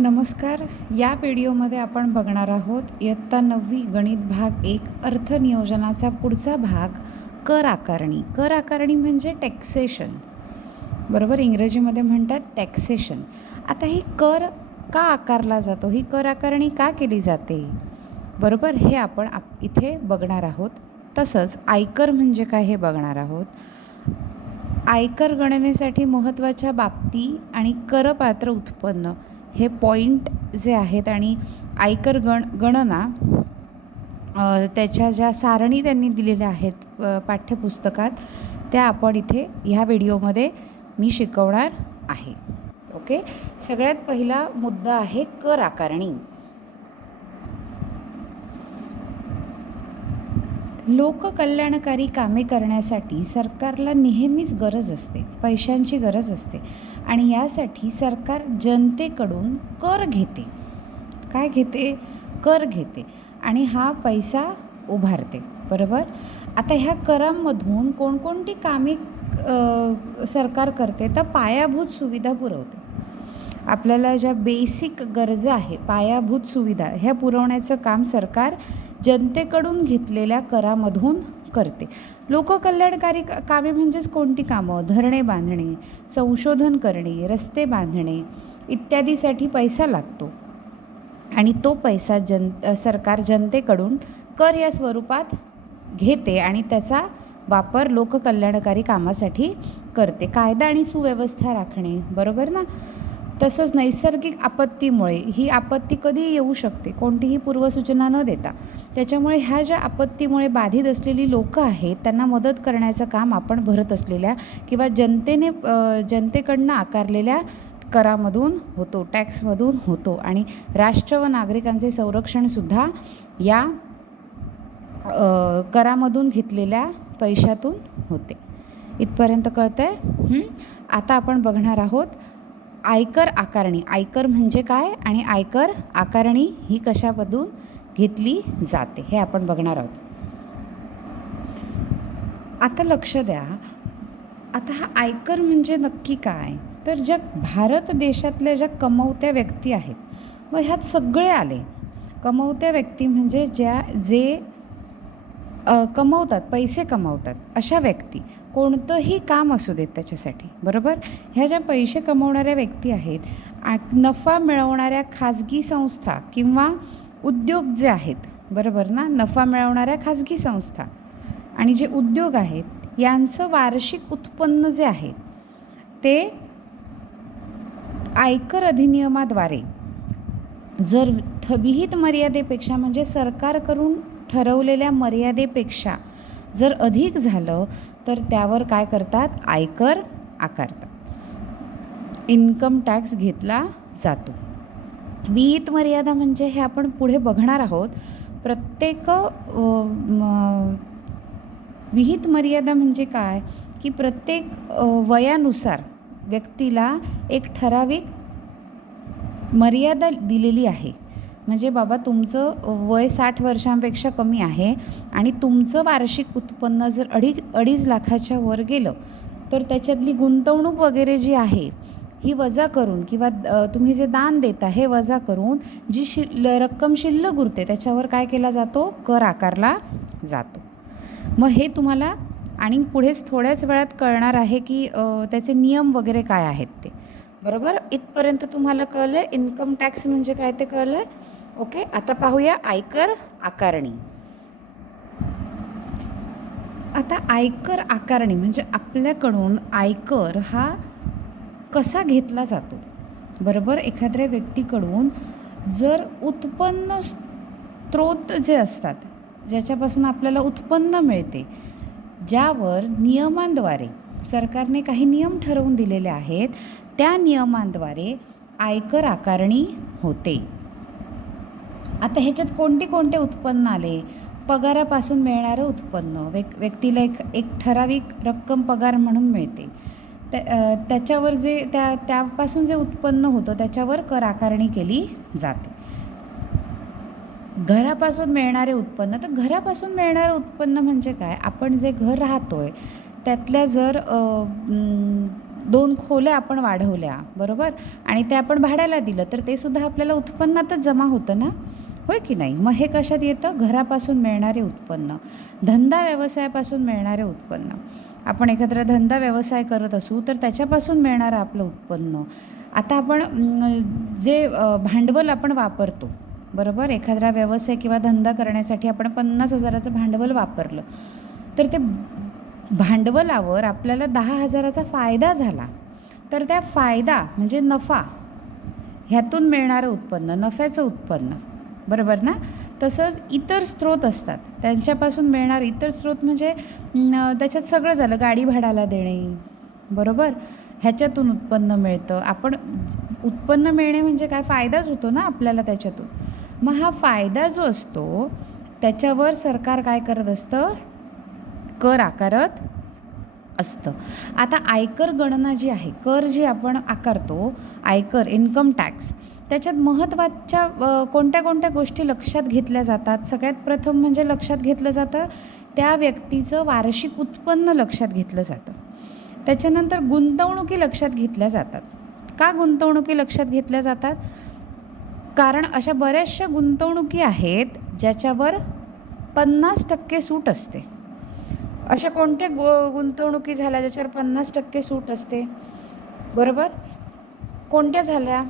नमस्कार. या व्हिडिओमध्ये आपण बघणार आहोत इयत्ता 9वी गणित भाग 1 अर्थनियोजनाचा पुढचा भाग कर आकारणी. कर आकारणी म्हणजे टॅक्सेशन, बरोबर, इंग्रजीमध्ये म्हणतात टॅक्सेशन. आता ही कर का आकारला जातो, ही कर आकारणी का केली जाते, बरोबर, हे आपण इथे बघणार आहोत. तसंच आयकर म्हणजे काय हे बघणार आहोत. आयकर गणनेसाठी महत्त्वाच्या बाबती आणि करपात्र उत्पन्न हे पॉईंट जे आहेत आणि आयकर गणना त्याच्या ज्या सारणी त्यांनी दिलेल्या आहेत पाठ्यपुस्तकात, त्या आपण इथे ह्या व्हिडिओमध्ये मी शिकवणार आहे. ओके, सगळ्यात पहिला मुद्दा आहे कर आकारणी. लोककल्याणकारी कामे करण्यासाठी सरकारला नेहमीच गरज असते, पैशांची गरज असते आणि यासाठी सरकार जनतेकडून कर घेते. काय घेते? कर घेते आणि हा पैसा उभारते, बरोबर. आता ह्या करांमधून कोणकोणती कामे सरकार करते, तर पायाभूत सुविधा पुरवते. आपल्याला ज्या बेसिक गरजा आहे, पायाभूत सुविधा, ह्या पुरवण्याचं काम सरकार जनतेकडून घेतलेल्या करामधून करते. लोककल्याणकारी कामे म्हणजेच कोणती कामं? धरणे बांधणे, संशोधन करणे, रस्ते बांधणे इत्यादीसाठी पैसा लागतो आणि तो पैसा सरकार जनतेकडून कर या स्वरूपात घेते आणि त्याचा वापर लोककल्याणकारी कामासाठी करते. कायदा आणि सुव्यवस्था राखणे, बरोबर ना. तसंच नैसर्गिक आपत्तीमुळे, ही आपत्ती कधी येऊ शकते, कोणतीही पूर्वसूचना न देता, त्याच्यामुळे ह्या ज्या आपत्तीमुळे बाधित असलेली लोकं आहेत त्यांना मदत करण्याचं काम आपण भरत असलेल्या किंवा जनतेकडनं आकारलेल्या करामधून होतो, टॅक्समधून होतो आणि राष्ट्र व नागरिकांचे संरक्षणसुद्धा या करामधून घेतलेल्या पैशातून होते. इथपर्यंत कळतं आहे? आता आपण बघणार आहोत आयकर आकारणी. आयकर म्हणजे काय आणि आयकर आकारणी ही कशामधून घेतली जाते हे आपण बघणार आहोत. आता लक्ष द्या. आता हा आयकर म्हणजे नक्की काय, तर ज्या भारत देशातल्या ज्या कमवत्या व्यक्ती आहेत, व ह्यात सगळे आले. कमवत्या व्यक्ती म्हणजे जे कमवतात, पैसे कमवतात, अशा व्यक्ती, कोणतंही काम असू देत त्याच्यासाठी, बरोबर. ह्या ज्या पैसे कमवणाऱ्या व्यक्ती आहेत, नफा मिळवणाऱ्या खाजगी संस्था किंवा उद्योग जे आहेत, बरोबर ना, नफा मिळवणाऱ्या खाजगी संस्था आणि जे उद्योग आहेत यांचं वार्षिक उत्पन्न जे आहे ते आयकर अधिनियमाद्वारे जर विहित मर्यादेपेक्षा म्हणजे सरकारकडून ठरवलेल्या मर्यादेपेक्षा जर अधिक झालं तर त्यावर काय करतात? आयकर आकारतात, इन्कम टॅक्स घेतला जातो. विहित मर्यादा म्हणजे हे आपण पुढे बघणार आहोत. प्रत्येक विहित मर्यादा म्हणजे काय की प्रत्येक वयानुसार व्यक्तीला एक ठराविक मर्यादा दिलेली आहे. म्हणजे बाबा तुमचं वय 60 वर्षांपेक्षा कमी आहे आणि तुमचं वार्षिक उत्पन्न जर 2.5 लाखाच्या वर गेलं तर त्याच्यातली गुंतवणूक वगैरे जी आहे ही वजा करून किंवा तुम्ही जे दान देता हे वजा करून जी रक्कम शिल्लक उरते त्याच्यावर काय केला जातो? कर आकारला जातो. मग हे तुम्हाला आणि पुढेच थोड्याच वेळात कळणार आहे की त्याचे नियम वगैरे काय आहेत ते, बरोबर. इथपर्यंत तुम्हाला कळलं इन्कम टॅक्स म्हणजे काय ते कळलं. ओके, आता पाहूया आयकर आकारणी. आता आयकर आकारणी म्हणजे आपल्याकडून आयकर हा कसा घेतला जातो, बरोबर. एखाद्या व्यक्तीकडून जर उत्पन्न स्रोत जे असतात, ज्याच्यापासून आपल्याला उत्पन्न मिळते, ज्यावर नियमांद्वारे सरकारने काही नियम ठरवून दिलेले आहेत, त्या नियमांद्वारे आयकर आकारणी होते. आता ह्याच्यात कोणते उत्पन्न आले? पगारापासून मिळणारं उत्पन्न, व्यक्तीला एक ठराविक रक्कम पगार म्हणून मिळते, त्याच्यावर जे त्यापासून जे उत्पन्न होतं त्याच्यावर कर आकारणी केली जाते. घरापासून मिळणारे उत्पन्न, तर घरापासून मिळणारं उत्पन्न म्हणजे काय? आपण जे घर राहतोय त्यातल्या जर 2 खोल्या आपण वाढवल्या, बरोबर, आणि ते आपण भाड्याला दिलं तर ते सुद्धा आपल्याला उत्पन्नातच जमा होतं ना, होय की नाही? मग हे कशात येतं? घरापासून मिळणारे उत्पन्न, धंदा व्यवसायापासून मिळणारे उत्पन्न. आपण एखादा धंदा व्यवसाय करत असू तर त्याच्यापासून मिळणारं आपलं उत्पन्न. आता आपण जे भांडवल आपण वापरतो, बरोबर, एखादा व्यवसाय किंवा धंदा करण्यासाठी आपण 50,000चं भांडवल वापरलं तर ते भांडवलावर आपल्याला 10,000चा फायदा झाला तर त्या फायदा म्हणजे नफा, ह्यातून मिळणारं उत्पन्न, नफ्याचं उत्पन्न, बरोबर ना. तसंच इतर स्रोत असतात, त्यांच्यापासून मिळणारे इतर स्रोत म्हणजे त्याच्यात सगळं झालं, गाडी भाड्याला देणे, बरोबर, ह्याच्यातून उत्पन्न मिळतं. आपण उत्पन्न मिळणे म्हणजे काय, फायदाच होतो ना आपल्याला त्याच्यातून. मग हा फायदा जो असतो त्याच्यावर सरकार काय करत असतं? कर आकारत असतं. आता आयकर गणना जी आहे, कर जे आपण आकारतो, आयकर, इन्कम टॅक्स, त्याच्यात महत्त्वाच्या कोणत्या कोणत्या गोष्टी लक्षात घेतल्या जातात? सगळ्यात प्रथम म्हणजे लक्षात घेतलं जातं त्या व्यक्तीचं वार्षिक उत्पन्न लक्षात घेतलं जातं. त्याच्यानंतर गुंतवणुकी लक्षात घेतल्या जातात. का गुंतवणुकी लक्षात घेतल्या जातात? कारण अशा बऱ्याचशा गुंतवणुकी आहेत ज्याच्यावर 50% सूट असते. अशा कोणत्या गुंतवणुकी झाल्या ज्याच्यावर 50% सूट असते? बरोबर, कोणत्या झाल्या?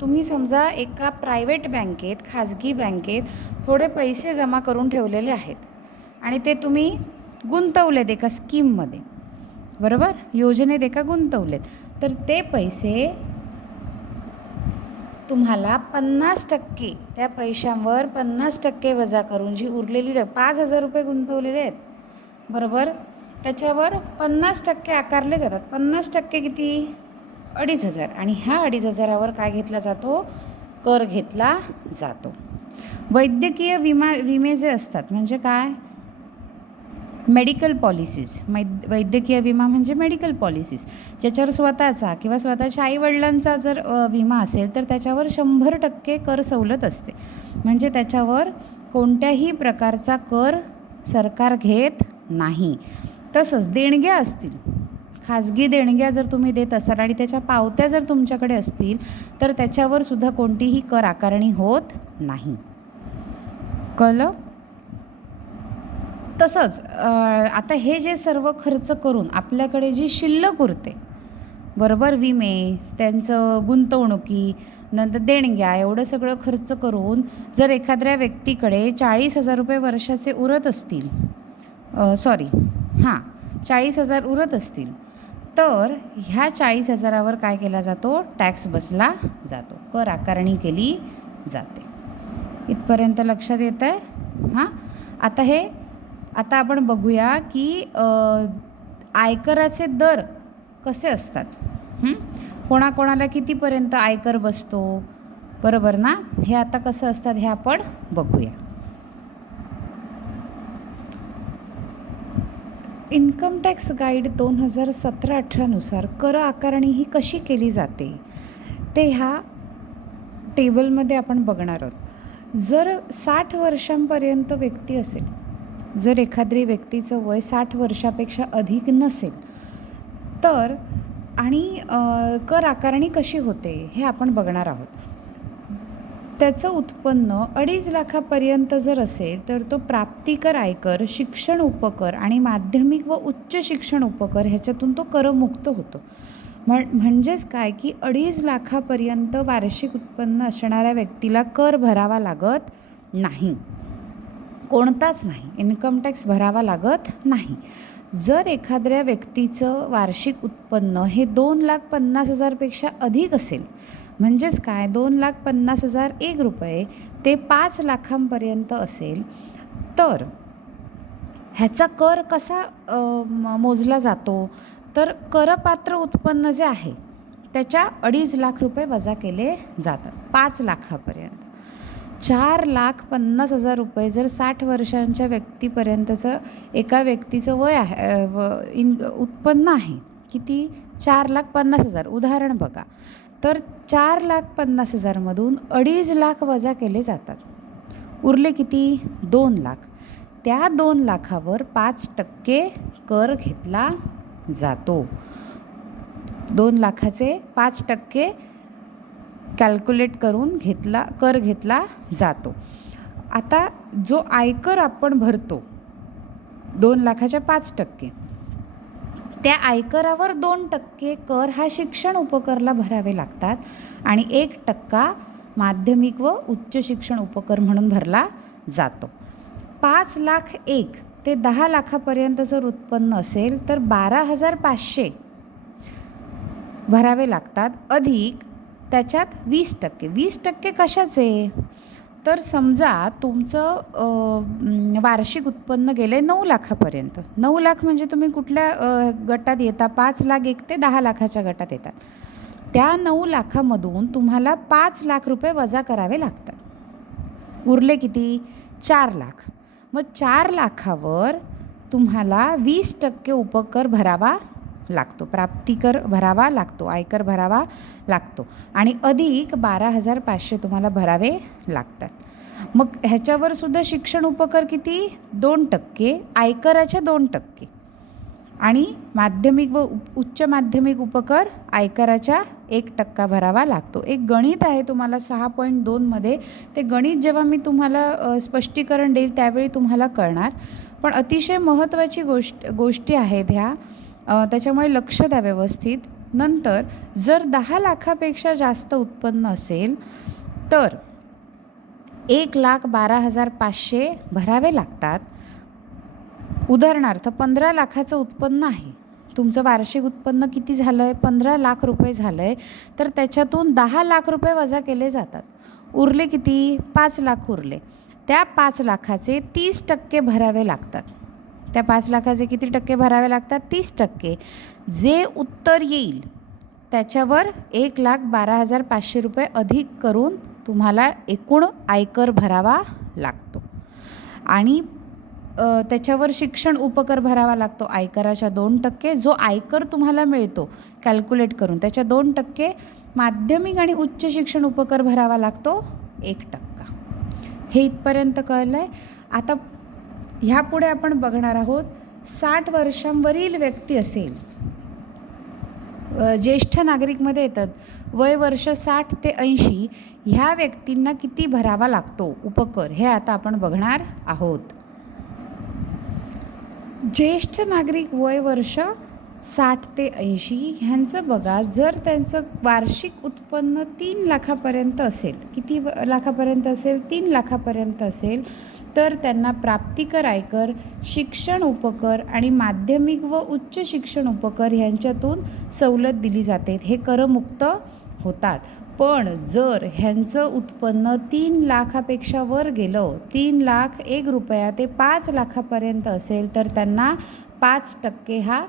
तुम्ही समजा एका प्रायव्हेट बँकेत, खाजगी बँकेत थोडे पैसे जमा करून ठेवलेले आहेत आणि ते तुम्ही गुंतवलेत एका स्कीममध्ये, बरोबर, योजनेत एका गुंतवलेत, तर ते पैसे तुम्हाला 50%, त्या पैशांवर 50% वजा करून जी उरलेली 5,000 रुपये गुंतवलेले आहेत, बरोबर, त्याच्यावर 50% आकारले जातात. 50% किती? 2,500. आणि ह्या 2,500वर काय घेतला जातो? कर घेतला जातो. वैद्यकीय विमे जे असतात म्हणजे काय? Medical policies. वैद्यकीय विमा म्हणजे मेडिकल पॉलिसीज, ज्याच्यावर स्वतःचा किंवा स्वतःच्या आईवडिलांचा जर विमा असेल तर त्याच्यावर 100% कर सवलत असते. म्हणजे त्याच्यावर कोणत्याही प्रकारचा कर सरकार घेत नाही. तसंच देणग्या असतील, खाजगी देणग्या जर तुम्ही देत असाल आणि त्याच्या पावत्या जर तुमच्याकडे असतील तर त्याच्यावर सुद्धा कोणतीही कर आकारणी होत नाही. कळलं? तसंच आता हे जे सर्व खर्च करून आपल्याकडे जी शिल्लक उरते, बरोबर, विमे, त्यांचं गुंतवणुकी, नंतर देणग्या, एवढं सगळं खर्च करून जर एखाद्या व्यक्तीकडे 40,000 रुपये वर्षाचे उरत असतील, 40,000 उरत असतील तर ह्या 40,000वर काय केला जातो? टॅक्स बसला जातो, कर आकारणी केली जाते. इथपर्यंत लक्षात येतं आहे? हां, आता आपण बघूया की आयकराचे दर कसे असतात. कोणाकोणाला कितीपर्यंत आयकर बसतो, बरोबर ना. हे आता कसं असतात हे आपण बघूया. इन्कम टॅक्स गाईड 2017-18 नुसार कर आकारणी ही कशी केली जाते ते ह्या टेबलमध्ये आपण बघणार आहोत. जर 60 वर्षांपर्यंत व्यक्ती असेल, जर एखाद्या व्यक्तीचं वय 60 वर्षापेक्षा अधिक नसेल तर आणि कर आकारणी कशी होते हे आपण बघणार आहोत. त्याचं उत्पन्न 2.5 लाखापर्यंत जर असेल तर तो प्राप्तिकर आयकर, शिक्षण उपकर आणि माध्यमिक व उच्च शिक्षण उपकर ह्याच्यातून तो करमुक्त होतो. म्हणजेच काय की 2.5 लाखापर्यंत वार्षिक उत्पन्न असणाऱ्या व्यक्तीला कर भरावा लागत नाही, कोणताच नाही, इन्कम टॅक्स भरावा लागत नाही. जर एखाद्या व्यक्तीचं वार्षिक उत्पन्न हे 2,50,000 पेक्षा अधिक असेल, म्हणजेच काय, 2,50,001 रुपये ते 5 लाखांपर्यंत असेल तर ह्याचा कर कसा मोजला जातो? तर करपात्र उत्पन्न जे आहे त्याच्या 2.5 लाख रुपये वजा केले जातात 5 लाखापर्यंत. 4,50,000 रुपये जर 60 वर्षांच्या व्यक्तीपर्यंतचं एका व्यक्तीचं वय आहे, उत्पन्न आहे किती? 4,50,000. उदाहरण बघा, तर 4,50,000मधून 2.5 लाख वजा केले जातात, उरले किती? 2 लाख. त्या 2 लाखावर 5% कर घेतला जातो. 2 लाखाचे 5% कॅल्क्युलेट करून कर घेतला जातो. आता जो आयकर आपण भरतो 2 लाखाच्या 5%, त्या आयकरावर 2% कर हा शिक्षण उपकरला भरावे लागतात आणि 1% माध्यमिक व उच्च शिक्षण उपकर म्हणून भरला जातो. 5,01,000 ते 10 लाखापर्यंत जर उत्पन्न असेल तर 12,500 भरावे लागतात, अधिक त्याच्यात 20%. 20% कशाचे? तर समजा तुमचं वार्षिक उत्पन्न गेले 9 लाखापर्यंत. 9 लाख म्हणजे तुम्ही कुठल्या गटात येता? 5,01,000 ते 10 लाखाच्या गटात येतात. त्या 9 लाखामधून तुम्हाला 5 लाख रुपये वजा करावे लागतात. उरले किती? 4 लाख. मग 4 लाखावर तुम्हाला 20% उपकर भरावा लागतो, प्राप्तिकर भरावा लागतो, आयकर भरावा लागतो आणि अधिक 12,500 तुम्हाला भरावे लागतात. मग ह्याच्यावर सुद्धा शिक्षण उपकर किती? 2%, आयकराच्या 2% आणि माध्यमिक व उच्च माध्यमिक उपकर आयकराच्या 1% भरावा लागतो. एक गणित आहे तुम्हाला 6.2मध्ये, ते गणित जेव्हा मी तुम्हाला स्पष्टीकरण देईल त्यावेळी तुम्हाला कळणार. पण अतिशय महत्त्वाची गोष्टी आहेत ह्या, त्याच्यामुळे लक्ष द्या व्यवस्थित. नंतर जर 10 लाखापेक्षा जास्त उत्पन्न असेल तर 1,12,500 भरावे लागतात. उदाहरणार्थ 15 लाखाचं उत्पन्न आहे, तुमचं वार्षिक उत्पन्न किती झालं आहे? 15 लाख रुपये झालं आहे. तर त्याच्यातून 10 लाख रुपये वजा केले जातात. उरले किती? 5 लाख उरले. त्या 5 लाखाचे 30% भरावे लागतात. त्या 5 लाखाचे किती टक्के भरावे लागतात? 30%. जे उत्तर येईल त्याच्यावर 1,12,500 रुपये अधिक करून तुम्हाला एकूण आयकर भरावा लागतो आणि त्याच्यावर शिक्षण उपकर भरावा लागतो आयकराच्या 2%. जो आयकर तुम्हाला मिळतो कॅल्क्युलेट करून त्याच्या 2%, माध्यमिक आणि उच्च शिक्षण उपकर भरावा लागतो 1%. हे इथपर्यंत कळलं आहे. आता ह्यापुढे आपण बघणार आहोत 60 वर्षांवरील व्यक्ती असेल, ज्येष्ठ नागरिकमध्ये येतात, वय वर्ष 60 ते 80, ह्या व्यक्तींना किती भरावा लागतो उपकर, हे आता आपण बघणार आहोत. ज्येष्ठ नागरिक वय वर्ष 60 ते 80 ह्यांचं बघा, जर त्यांचं वार्षिक उत्पन्न 3 लाखापर्यंत असेल, किती लाखापर्यंत असेल? 3 लाखापर्यंत असेल, तर त्यांना प्राप्तिकर आयकर, शिक्षण उपकर आणि माध्यमिक व उच्च शिक्षण उपकर ह्यांच्यातून सवलत दिली जाते, हे करमुक्त होतात. पण जर ह्यांचं उत्पन्न 3 लाखापेक्षा वर गेलं, 3,01,000 ते 5 लाखापर्यंत असेल, तर त्यांना 5% हा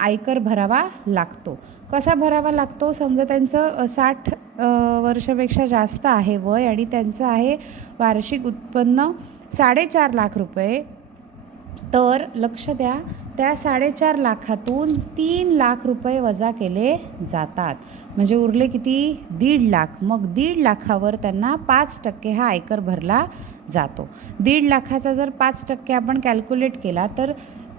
आयकर भरावा लागतो. कसा भरावा लागतो? समजा त्यांचं 60 वर्षापेक्षा जास्त आहे वय आणि त्यांचं आहे वार्षिक उत्पन्न 4.5 लाख रुपये, तर लक्ष द्या, त्या 4.5 लाखातून 3 लाख रुपये वजा केले जातात. म्हणजे उरले किती? 1.5 लाख. मग 1.5 लाखावर त्यांना 5% हा आयकर भरला जातो. 1.5 लाखाचा जर 5% आपण कॅल्क्युलेट केला तर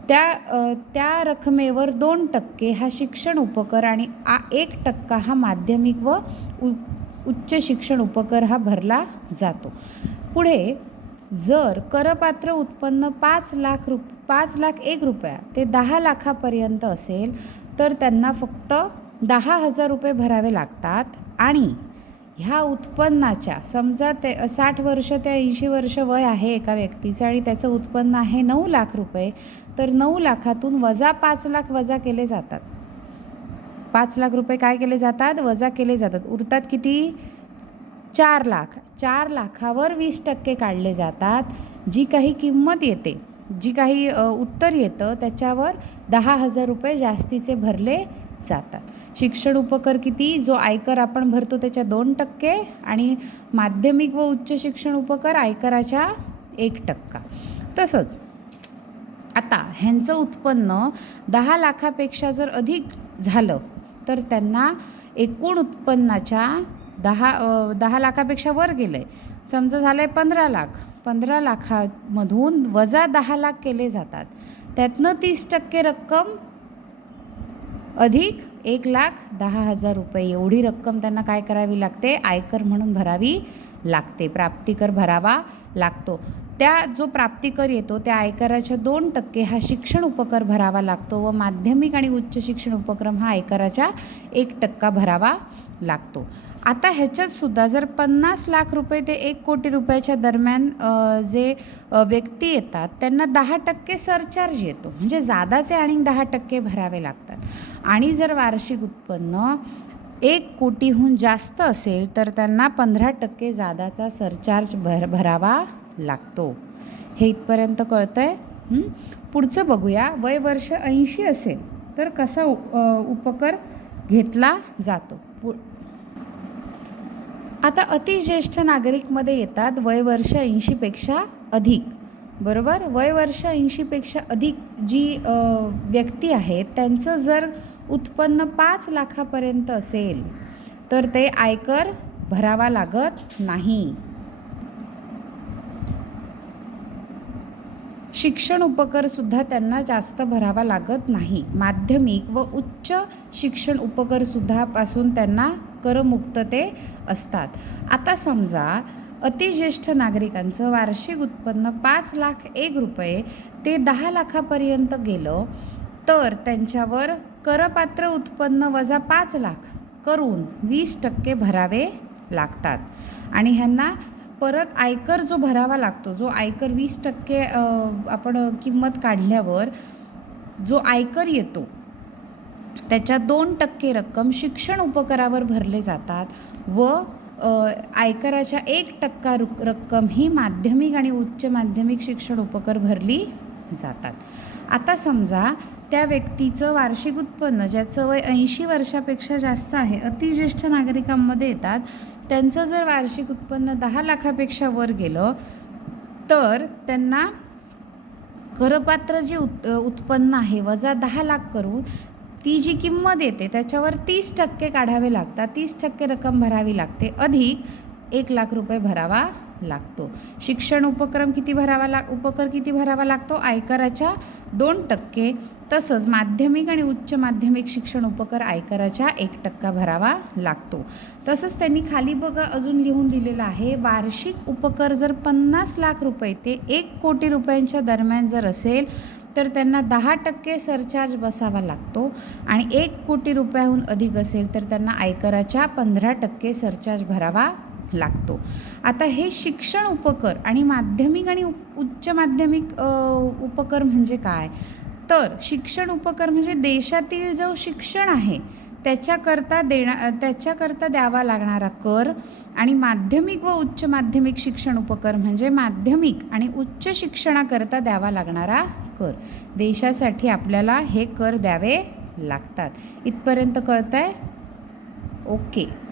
त्या रकमेवर 2% हा शिक्षण उपकर आणि 1% हा माध्यमिक व उच्च शिक्षण उपकर हा भरला जातो. पुढे जर करपात्र उत्पन्न 5,01,000 ते 10 लाखापर्यंत असेल, तर त्यांना फक्त 10,000 रुपये भरावे लागतात आणि ह्या उत्पन्नाच्या, समजा 60 वर्ष ते 80 वर्ष वय आहे एका व्यक्तीचं आणि त्याचं उत्पन्न आहे 9 लाख रुपये, तर 9 लाखातून वजा 5 लाख वजा केले जातात. 5 लाख रुपये काय केले जातात? वजा केले जातात. उरतात किती? 4 लाख. 4 लाखावर 20% काढले जातात. जी काही किंमत येते, जी काही उत्तर येतं त्याच्यावर 10,000 रुपये जास्तीचे भरले जातात. शिक्षण उपकर किती? जो आयकर आपण भरतो त्याच्या 2% आणि माध्यमिक व उच्च शिक्षण उपकर आयकराच्या 1%. तसंच आता ह्यांचं उत्पन्न 10 लाखापेक्षा जर अधिक झालं तर त्यांना एकूण उत्पन्नाच्या 10 लाखापेक्षा वर गेलं आहे, समजा झालं आहे 15 लाख, 15 लाखामधून वजा 10 लाख केले जातात. त्यातनं 30% रक्कम अधिक 1,10,000 रुपये एवढी रक्कम त्यांना काय करावी लागते, आयकर म्हणून भरावी लागते, प्राप्तिकर भरावा लागतो. त्या जो प्राप्तिकर येतो त्या आयकराच्या 2% हा शिक्षण उपकर भरावा लागतो व माध्यमिक आणि उच्च शिक्षण उपक्रम हा आयकराच्या 1% भरावा लागतो. आता ह्याच्यातसुद्धा जर 50 लाख रुपये ते 1 कोटी रुपयाच्या दरम्यान जे व्यक्ती येतात त्यांना 10% सरचार्ज येतो, म्हणजे जादाचे आणि 10% भरावे लागतात. आणि जर वार्षिक उत्पन्न 1 कोटीहून जास्त असेल तर त्यांना 15% जादाचा सरचार्ज भरावा लागतो. हे इथपर्यंत कळतं आहे. पुढचं बघूया. वय वर्ष 80 असेल तर कसा उपकर घेतला जातो. आता अतिज्येष्ठ नागरिकमध्ये येतात वय वर्ष 80पेक्षा अधिक, बरोबर. वय वर्ष 80पेक्षा अधिक जी व्यक्ती आहेत त्यांचं जर उत्पन्न 5 लाखापर्यंत असेल तर ते आयकर भरावा लागत नाही. शिक्षण उपकरसुद्धा त्यांना जास्त भरावा लागत नाही. माध्यमिक व उच्च शिक्षण उपकरसुद्धा पासून त्यांना करमुक्तते असतात. आता समजा अतिज्येष्ठ नागरिकांचं वार्षिक उत्पन्न 5,01,000 रुपये ते 10 लाखापर्यंत गेलं तर त्यांच्यावर करपात्र उत्पन्न वजा 5 लाख करून 20% भरावे लागतात. आणि ह्यांना परत आयकर जो भरावा लागतो, जो आयकर 20% आपण किंमत काढल्यावर जो आयकर येतो त्याच्या 2% रक्कम शिक्षण उपकरावर भरले जातात व आयकराच्या 1% रक्कम ही माध्यमिक आणि उच्च माध्यमिक शिक्षण उपकर भरली जातात. आता समजा त्या व्यक्तीचं वार्षिक उत्पन्न ज्याचं वय 80 वर्षापेक्षा जास्त आहे, अतिज्येष्ठ नागरिकांमध्ये येतात, त्यांचं जर वार्षिक उत्पन्न 10 लाखापेक्षा वर गेलं तर त्यांना करपात्र जे उत्पन्न आहे वजा 10 लाख करून ती जी किंमत येते त्याच्यावर 30% काढावे लागतात, 30% रक्कम भरावी लागते, अधिक 1 लाख रुपये भरावा लागतो. शिक्षण उपकर किती भरावा लागतो, आयकराच्या 2%. तसंच माध्यमिक आणि उच्च माध्यमिक शिक्षण उपकर आयकराच्या 1% भरावा लागतो. तसंच त्यांनी खाली बघा अजून लिहून दिलेलं आहे, वार्षिक उपकर जर 50 लाख रुपये ते 1 कोटी रुपयांच्या दरम्यान जर असेल तर त्यांना 10% सरचार्ज बसावा लागतो आणि 1 कोटी रुपयाहून अधिक असेल तर त्यांना आयकराच्या 15% सरचार्ज भरावा लागतो. आता हे शिक्षण उपकर आणि माध्यमिक आणि उच्च माध्यमिक उपकर म्हणजे काय, तर शिक्षण उपकर म्हणजे देशातील जो शिक्षण आहे त्याच्याकरता द्यावा लागणारा कर, आणि माध्यमिक व उच्च माध्यमिक शिक्षण उपकर म्हणजे माध्यमिक आणि उच्च शिक्षणाकरता द्यावा लागणारा कर. देशासाठी आपल्याला हे कर द्यावे लागतात. इथपर्यंत कळतंय? ओके.